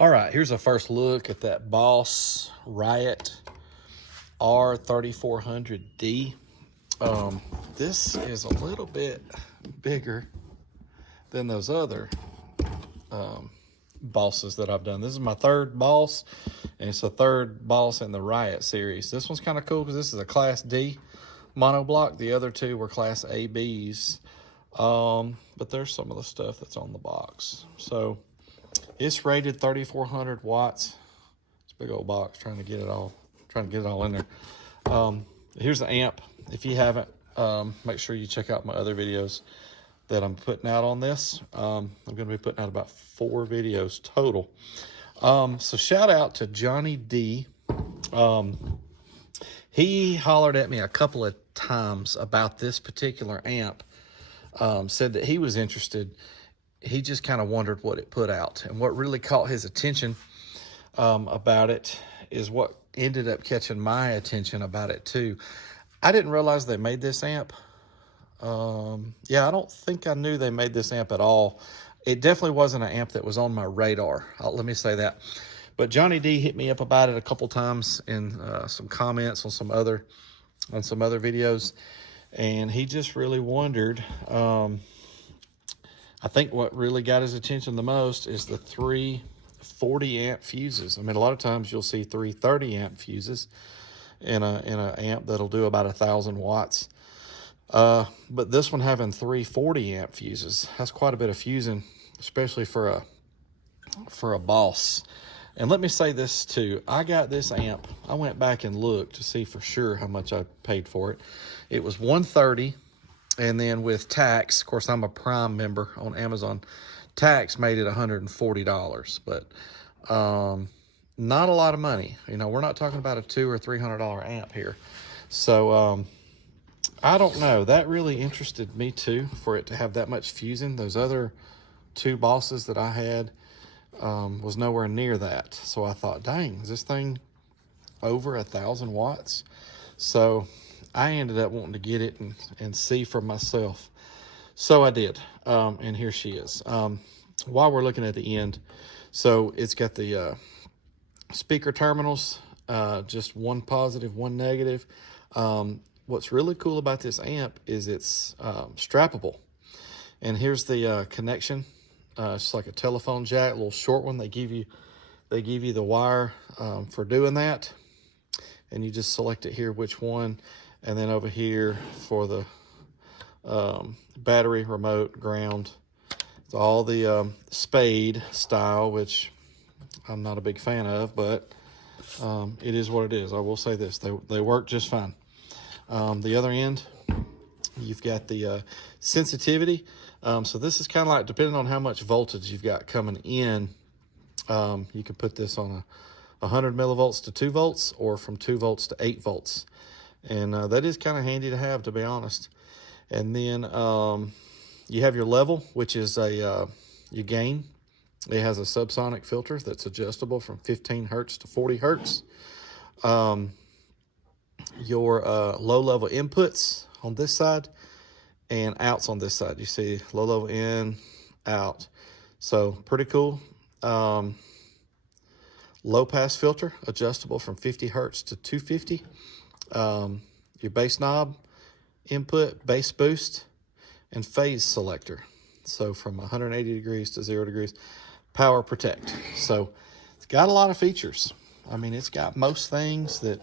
All right, here's a first look at that Boss Riot R3400D. This is a little bit bigger than those other Bosses that I've done. This is my third Boss, and it's the third Boss in the Riot series. This one's kind of cool because this is a Class D monoblock. The other two were Class ABs, but there's some of the stuff that's on the box. So it's rated 3,400 watts. It's a big old box, trying to get it all in there. Here's the amp. If you haven't, make sure you check out my other videos that I'm putting out on this. I'm going to be putting out about 4 videos total. So shout out to Johnny D. He hollered at me a couple of times about this particular amp. Said that he was interested. He just kind of wondered what it put out. And what really caught his attention about it is what ended up catching my attention about it too. I didn't realize they made this amp. Yeah, I don't think I knew they made this amp at all. It definitely wasn't an amp that was on my radar. Let me say that. But Johnny D hit me up about it a couple times in some comments on some other videos, and he just really wondered. I think what really got his attention the most is the 3 40 amp fuses. I mean, a lot of times you'll see 3 30 amp fuses in a amp that'll do about 1,000 watts. But this one having 3 40 amp fuses, that's quite a bit of fusing, especially for a Boss. And let me say this too. I got this amp. I went back and looked to see for sure how much I paid for it. It was $130. And then with tax, of course, I'm a Prime member on Amazon. Tax made it $140, but not a lot of money. You know, we're not talking about a $200 or $300 amp here. So I don't know. That really interested me too, for it to have that much fusing. Those other 2 Bosses that I had was nowhere near that. So I thought, dang, is this thing over 1,000 watts? So I ended up wanting to get it and see for myself. So I did, and here she is. While we're looking at the end, so it's got the speaker terminals, just one positive, one negative. What's really cool about this amp is it's strappable. And here's the connection. It's like a telephone jack, a little short one. They give you the wire for doing that, and you just select it here which one. And then over here for the battery, remote, ground. It's all the spade style, which I'm not a big fan of, but it is what it is. I will say this, they work just fine. The other end, you've got the sensitivity. So this is kind of like, depending on how much voltage you've got coming in, you can put this on a 100 millivolts to 2 volts, or from 2 volts to 8 volts. And that is kind of handy to have, to be honest. And then you have your level, which is your gain. It has a subsonic filter that's adjustable from 15 hertz to 40 hertz. Your low level inputs on this side and outs on this side. You see low level in, out. So pretty cool. Low pass filter, adjustable from 50 hertz to 250. Your bass knob, input, bass boost, and phase selector. So from 180 degrees to 0 degrees. Power protect. So it's got a lot of features. I mean, it's got most things that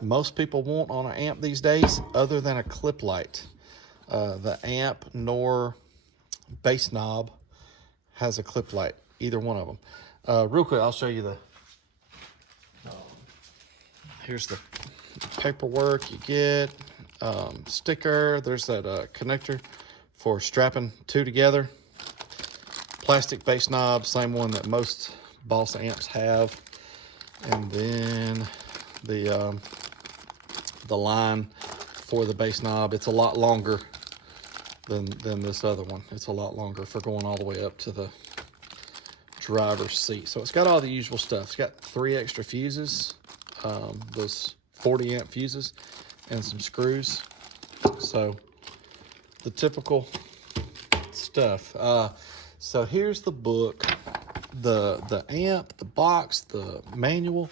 most people want on an amp these days, other than a clip light. The amp nor bass knob has a clip light, either one of them. Real quick, I'll show you the, here's the paperwork you get, sticker. There's that connector for strapping 2 together. Plastic bass knob, same one that most Boss amps have. And then the line for the bass knob, it's a lot longer than this other one. It's a lot longer for going all the way up to the driver's seat. So it's got all the usual stuff. It's got 3 extra fuses, those 40 amp fuses, and some screws. So the typical stuff. So here's the book the amp, the box, the manual,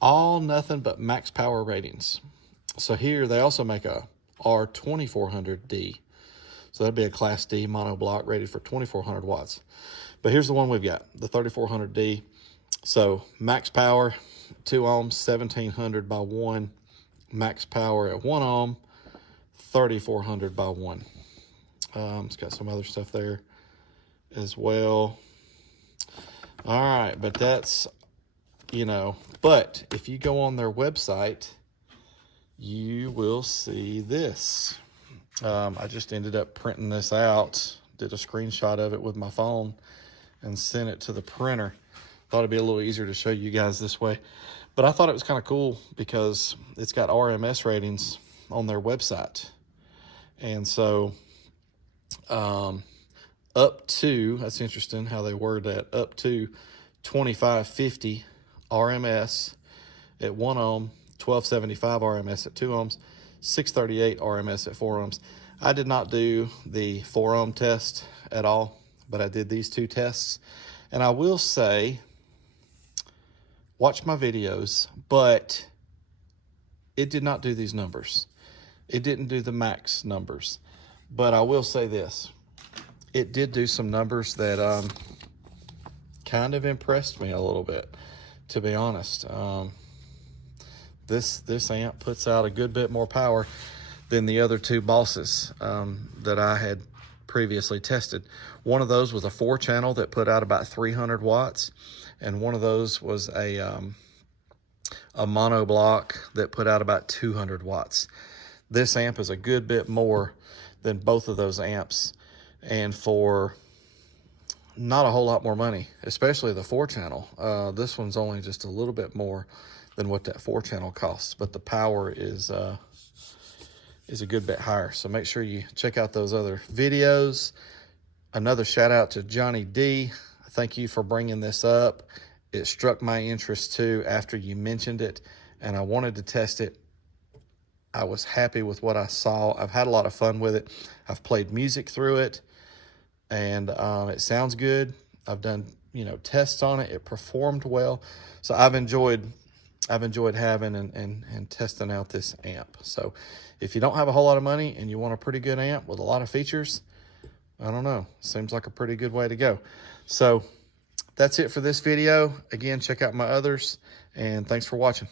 all nothing but max power ratings. So here they also make a R3400D. So that'd be a Class D monoblock rated for 2400 watts. But here's the one we've got, the 3400D. So max power, 2 ohms, 1700 by 1. Max power at 1 ohm, 3400 by 1. It's got some other stuff there as well. All right, but that's, but if you go on their website, you will see this. I just ended up printing this out, did a screenshot of it with my phone and sent it to the printer. Thought it'd be a little easier to show you guys this way. But I thought it was kind of cool because it's got RMS ratings on their website. And so up to, that's interesting how they word that, up to 2550 RMS at 1 ohm, 1275 RMS at 2 ohms, 638 RMS at 4 ohms. I did not do the 4 ohm test at all, but I did these 2 tests. And I will say, watch my videos, but it did not do these numbers. It didn't do the max numbers. But I will say this, it did do some numbers that kind of impressed me a little bit, to be honest. This amp puts out a good bit more power than the other 2 bosses that I had previously tested. One of those was a 4-channel that put out about 300 watts, and one of those was a mono block that put out about 200 watts. This amp is a good bit more than both of those amps, and for not a whole lot more money, especially the 4-channel. This one's only just a little bit more than what that 4-channel costs, but the power is a good bit higher. So make sure you check out those other videos. Another shout out to Johnny D. Thank you for bringing this up. It struck my interest too after you mentioned it, and I wanted to test it. I was happy with what I saw. I've had a lot of fun with it. I've played music through it, and it sounds good. I've done, tests on it. It performed well. So I've enjoyed having and testing out this amp. So if you don't have a whole lot of money and you want a pretty good amp with a lot of features, I don't know, seems like a pretty good way to go. So that's it for this video. Again, check out my others, and thanks for watching.